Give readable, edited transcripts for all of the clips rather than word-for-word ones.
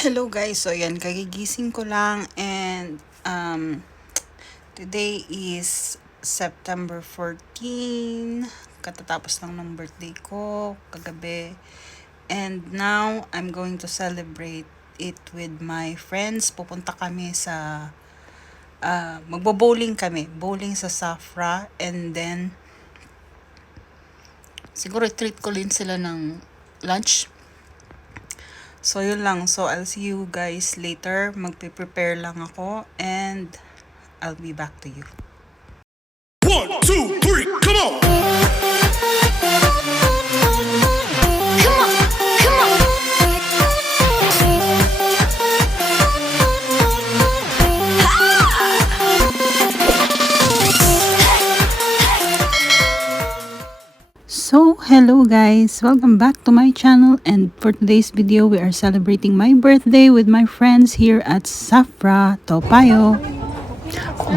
Hello guys, so yan, kagigising ko lang and today is September 14, katatapos lang ng birthday ko kagabi, and now I'm going to celebrate it with my friends. Pupunta kami sa magbo-bowling kami, bowling sa Safra, and then siguro treat ko din sila ng lunch. So, yun lang. So, I'll see you guys later. Magpe-prepare lang ako and I'll be back to you. 1, 2, 3, come on! So, hello guys! Welcome back to my channel, and for today's video, we are celebrating my birthday with my friends here at Safra, Topayo.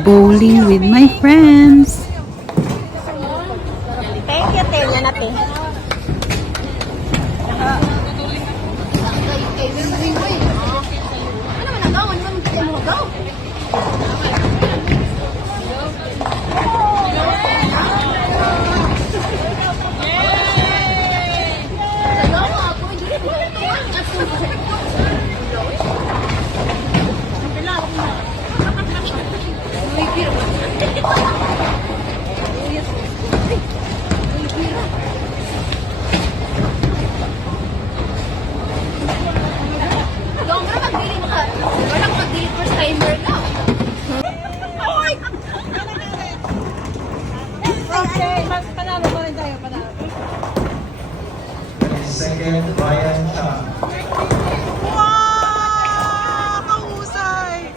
Bowling with my friends! Thank you, Tenya natin. Second, Ryan Chan. Wow! Kahusay!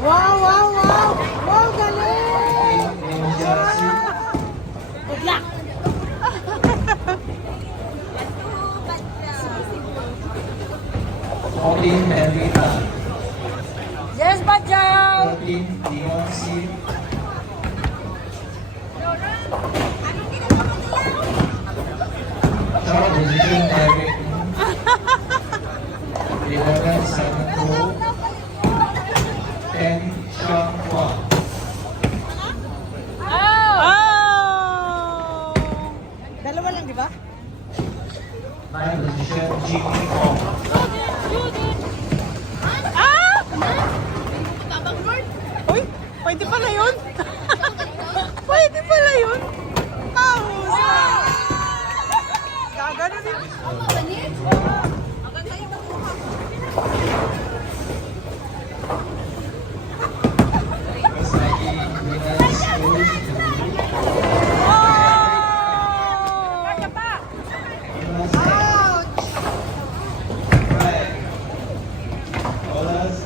Wow, wow, wow! Wow, galing! Angel C. Good luck. Pauline Henrietta. Yes, Bajaw! 14, Dion C. Top position, Eric. 11, Simon Ho. 10, Sean Hua. Oh! Dalawa lang, di ba? 9 position, Jimmy Hong. Uy, pwede pala yun. Pwede pala yun. Kahusay. Gagano din. First Nike winners goes to Jonas Ryan. Olas.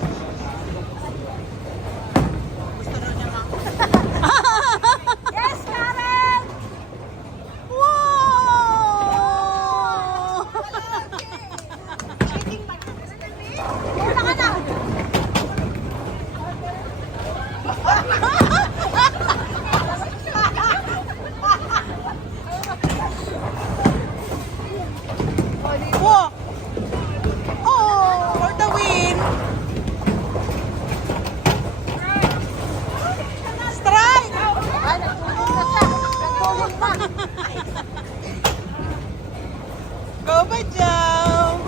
Yes, Karen! Wow! Una ka na! Wow! Oh, for the win! Strike! Ay, nagtulog na siya. Nagtulog na. Go, Bajaw!